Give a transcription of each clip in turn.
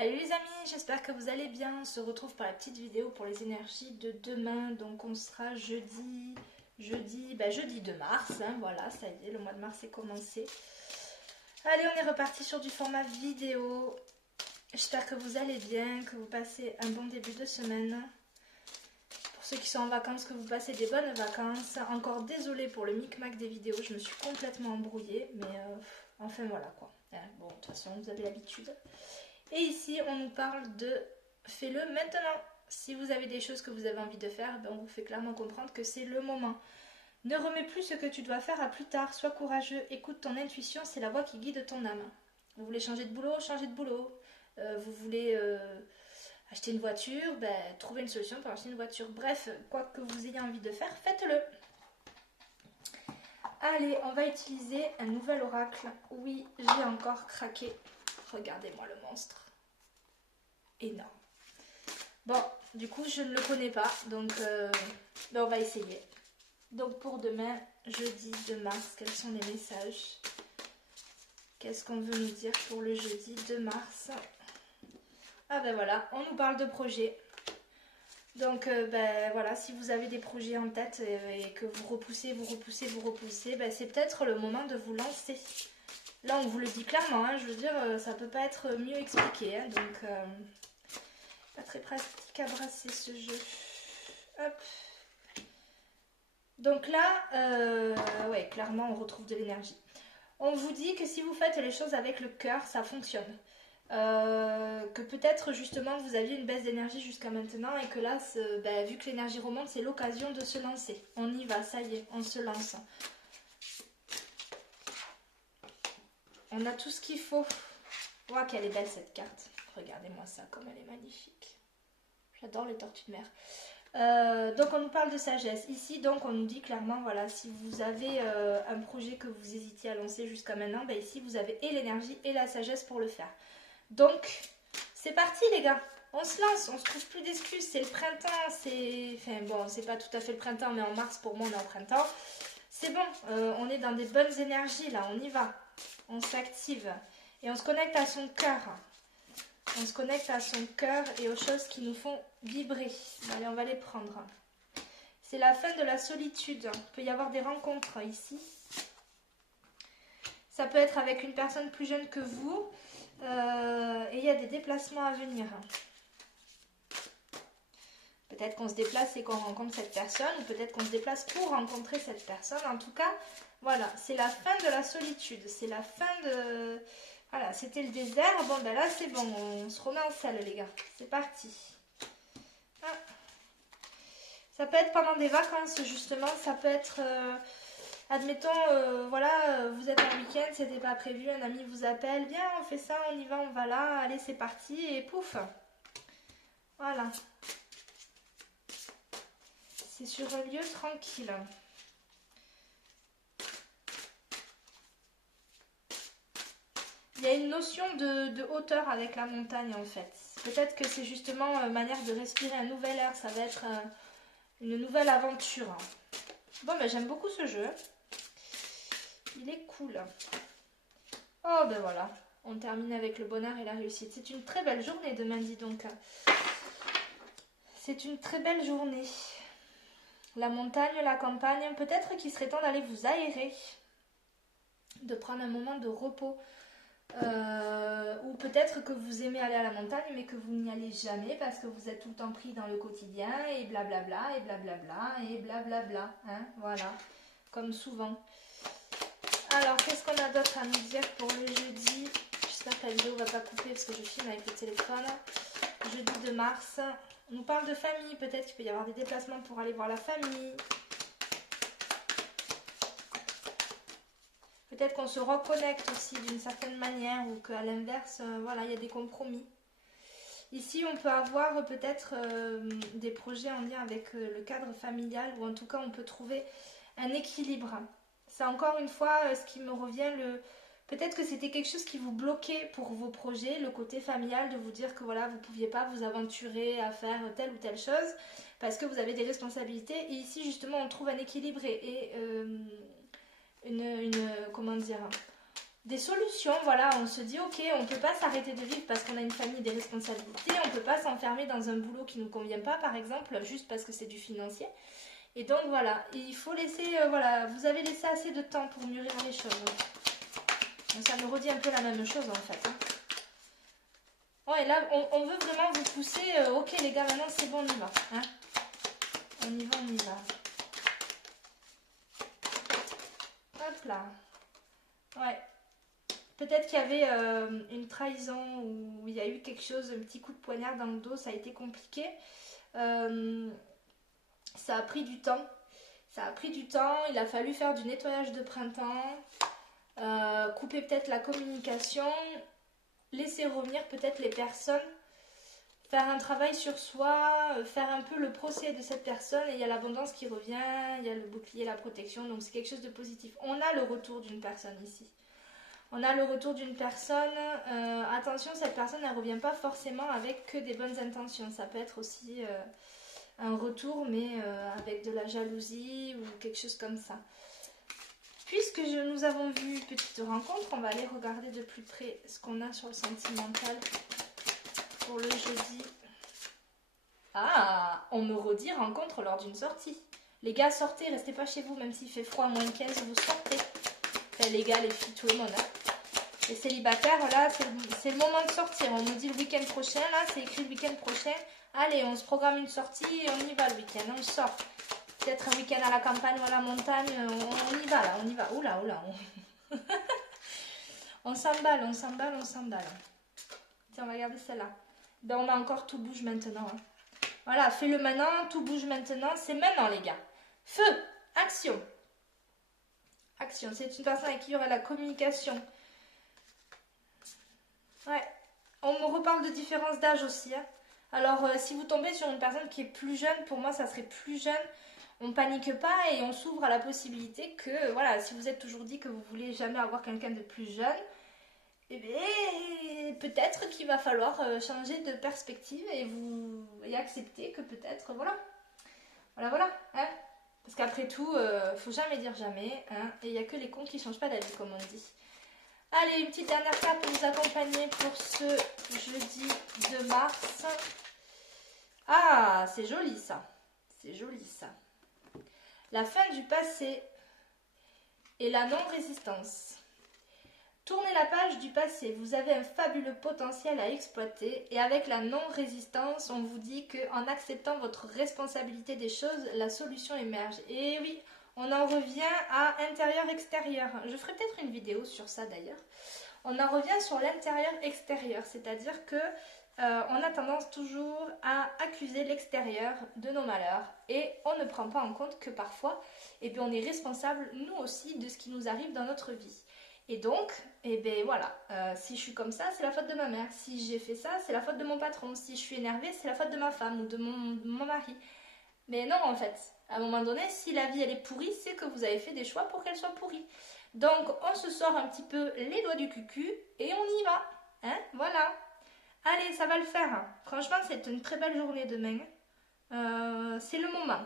Salut les amis, j'espère que vous allez bien. On se retrouve pour la petite vidéo pour les énergies de demain. Donc on sera jeudi 2 mars. Voilà, ça y est, le mois de mars est commencé. Allez, on est reparti sur du format vidéo. J'espère que vous allez bien, que vous passez un bon début de semaine. Pour ceux qui sont en vacances, que vous passez des bonnes vacances. Encore désolée pour le micmac des vidéos, je me suis complètement embrouillée. Mais enfin voilà quoi. Bon, de toute façon, vous avez l'habitude. Et ici, on nous parle de fais-le maintenant. Si vous avez des choses que vous avez envie de faire, on vous fait clairement comprendre que c'est le moment. Ne remets plus ce que tu dois faire à plus tard. Sois courageux, écoute ton intuition, c'est la voix qui guide ton âme. Vous voulez changer de boulot, changez de boulot. Vous voulez acheter une voiture, trouvez une solution pour acheter une voiture. Bref, quoi que vous ayez envie de faire, faites-le. Allez, on va utiliser un nouvel oracle. Oui, j'ai encore craqué. Regardez-moi le monstre. Énorme. Bon, du coup, je ne le connais pas, donc on va essayer. Donc pour demain, jeudi 2 mars, quels sont les messages? Qu'est-ce qu'on veut nous dire pour le jeudi 2 mars? Ah voilà, on nous parle de projets. Donc voilà, si vous avez des projets en tête et que vous repoussez, c'est peut-être le moment de vous lancer. Là, on vous le dit clairement, je veux dire, ça peut pas être mieux expliqué, donc pas très pratique à brasser ce jeu. Hop. Donc là, ouais, clairement, on retrouve de l'énergie. On vous dit que si vous faites les choses avec le cœur, ça fonctionne. Que peut-être justement vous aviez une baisse d'énergie jusqu'à maintenant et que là, vu que l'énergie remonte, c'est l'occasion de se lancer. On y va, ça y est, on se lance. On a tout ce qu'il faut. Oh, qu'elle est belle cette carte. Regardez-moi ça, comme elle est magnifique. J'adore les tortues de mer. Donc on nous parle de sagesse. Ici, donc, on nous dit clairement, voilà, si vous avez un projet que vous hésitiez à lancer jusqu'à maintenant, ici, vous avez et l'énergie et la sagesse pour le faire. Donc, c'est parti les gars. On se lance, on se trouve plus d'excuses. C'est le printemps, c'est... Enfin bon, c'est pas tout à fait le printemps, mais en mars, pour moi, on est en printemps. C'est bon, on est dans des bonnes énergies, là, on y va. On s'active et on se connecte à son cœur. On se connecte à son cœur et aux choses qui nous font vibrer. Allez, on va les prendre. C'est la fin de la solitude. Il peut y avoir des rencontres ici. Ça peut être avec une personne plus jeune que vous. Et il y a des déplacements à venir. Peut-être qu'on se déplace et qu'on rencontre cette personne. Ou peut-être qu'on se déplace pour rencontrer cette personne. En tout cas, voilà, c'est la fin de la solitude. C'est la fin de... Voilà, c'était le désert. Bon, là, c'est bon. On se remet en selle, les gars. C'est parti. Ah. Ça peut être pendant des vacances, justement. Ça peut être... admettons, voilà, vous êtes en week-end, c'était pas prévu. Un ami vous appelle. Viens, on fait ça, on y va, on va là. Allez, c'est parti. Et pouf. Voilà. C'est sur un lieu tranquille. Il y a une notion de hauteur avec la montagne en fait. Peut-être que c'est justement une manière de respirer un nouvel air. Ça va être une nouvelle aventure. Bon, j'aime beaucoup ce jeu. Il est cool. Oh, voilà. On termine avec le bonheur et la réussite. C'est une très belle journée demain, dis donc. C'est une très belle journée. La montagne, la campagne. Peut-être qu'il serait temps d'aller vous aérer. De prendre un moment de repos. Ou peut-être que vous aimez aller à la montagne mais que vous n'y allez jamais parce que vous êtes tout le temps pris dans le quotidien et blablabla et blablabla et blablabla, voilà, comme souvent. Alors qu'est-ce qu'on a d'autre à nous dire pour le jeudi? J'espère que la vidéo va pas couper parce que je filme avec le téléphone. Jeudi 2 mars, on nous parle de famille, peut-être qu'il peut y avoir des déplacements pour aller voir la famille. Peut-être qu'on se reconnecte aussi d'une certaine manière ou qu'à l'inverse, voilà, il y a des compromis. Ici, on peut avoir peut-être des projets en lien avec le cadre familial ou en tout cas, on peut trouver un équilibre. C'est encore une fois ce qui me revient, peut-être que c'était quelque chose qui vous bloquait pour vos projets, le côté familial, de vous dire que voilà, vous ne pouviez pas vous aventurer à faire telle ou telle chose parce que vous avez des responsabilités. Et ici, justement, on trouve un équilibre et comment dire, des solutions. Voilà, on se dit ok, on ne peut pas s'arrêter de vivre parce qu'on a une famille, des responsabilités, on ne peut pas s'enfermer dans un boulot qui ne nous convient pas par exemple, juste parce que c'est du financier. Et donc voilà, il faut laisser, voilà, vous avez laissé assez de temps pour mûrir les choses. Donc, ça me redit un peu la même chose en fait. Hein. Ouais, là, on veut vraiment vous pousser, ok les gars, maintenant c'est bon, on y va. Hein, on y va, on y va. Hop là. Ouais. Peut-être qu'il y avait une trahison ou il y a eu quelque chose, un petit coup de poignard dans le dos, ça a été compliqué. Ça a pris du temps. Ça a pris du temps, il a fallu faire du nettoyage de printemps, couper peut-être la communication, laisser revenir peut-être les personnes, faire un travail sur soi, faire un peu le procès de cette personne et il y a l'abondance qui revient, il y a le bouclier, la protection, donc c'est quelque chose de positif. On a le retour d'une personne ici. On a le retour d'une personne, attention, cette personne elle ne revient pas forcément avec que des bonnes intentions, ça peut être aussi un retour mais avec de la jalousie ou quelque chose comme ça. Puisque nous avons vu une petite rencontre, on va aller regarder de plus près ce qu'on a sur le sentimental pour le jeudi. Ah, on me redit rencontre lors d'une sortie. Les gars, sortez, restez pas chez vous, même s'il fait froid, moins 15, vous sortez. Enfin, les gars, les filles, tout le monde. Hein. Les célibataires, là, c'est le moment de sortir. On nous dit le week-end prochain, là, c'est écrit le week-end prochain. Allez, on se programme une sortie et on y va le week-end, on sort. Peut-être un week-end à la campagne ou à la montagne, on y va là, on y va. Oula, oula. On s'emballe, on s'emballe, on s'emballe. Tiens, on va regarder celle-là. Ben, on a encore tout bouge maintenant. Hein. Voilà, fais-le maintenant, tout bouge maintenant. C'est maintenant, les gars. Feu, action. Action, c'est une personne avec qui il y aura la communication. Ouais, on me reparle de différence d'âge aussi. Hein. Alors, si vous tombez sur une personne qui est plus jeune, pour moi, ça serait plus jeune. On panique pas et on s'ouvre à la possibilité que, voilà, si vous êtes toujours dit que vous voulez jamais avoir quelqu'un de plus jeune, eh bien, peut-être qu'il va falloir changer de perspective et accepter que peut-être, voilà. Voilà, hein. Parce qu'après tout, faut jamais dire jamais, hein, et il n'y a que les cons qui changent pas d'avis, comme on dit. Allez, une petite dernière carte pour vous accompagner pour ce jeudi 2 mars. Ah, c'est joli ça. C'est joli ça. La fin du passé et la non-résistance. Tournez la page du passé, vous avez un fabuleux potentiel à exploiter et avec la non-résistance, on vous dit qu'en acceptant votre responsabilité des choses, la solution émerge. Et oui, on en revient à intérieur-extérieur. Je ferai peut-être une vidéo sur ça d'ailleurs. On en revient sur l'intérieur-extérieur, c'est-à-dire que on a tendance toujours à accuser l'extérieur de nos malheurs et on ne prend pas en compte que parfois, eh bien, on est responsable nous aussi de ce qui nous arrive dans notre vie. Et donc, eh bien voilà, si je suis comme ça, c'est la faute de ma mère. Si j'ai fait ça, c'est la faute de mon patron. Si je suis énervée, c'est la faute de ma femme ou de mon mari. Mais non, en fait, à un moment donné, si la vie elle est pourrie, c'est que vous avez fait des choix pour qu'elle soit pourrie. Donc, on se sort un petit peu les doigts du cucu et on y va. Hein, voilà. Allez, ça va le faire. Franchement, c'est une très belle journée demain. C'est le moment.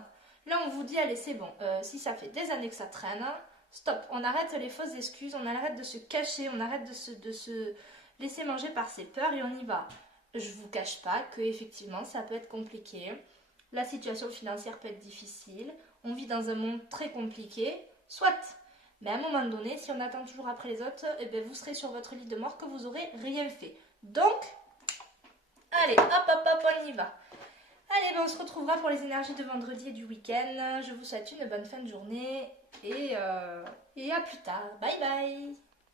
Là, on vous dit, allez, c'est bon. Si ça fait des années que ça traîne, stop. On arrête les fausses excuses, on arrête de se cacher, on arrête de se laisser manger par ses peurs et on y va. Je vous cache pas que effectivement, ça peut être compliqué. La situation financière peut être difficile. On vit dans un monde très compliqué. Soit. Mais à un moment donné, si on attend toujours après les autres, eh bien, vous serez sur votre lit de mort que vous aurez rien fait. Donc, allez, hop, on y va. Allez, ben on se retrouvera pour les énergies de vendredi et du week-end. Je vous souhaite une bonne fin de journée et à plus tard. Bye bye.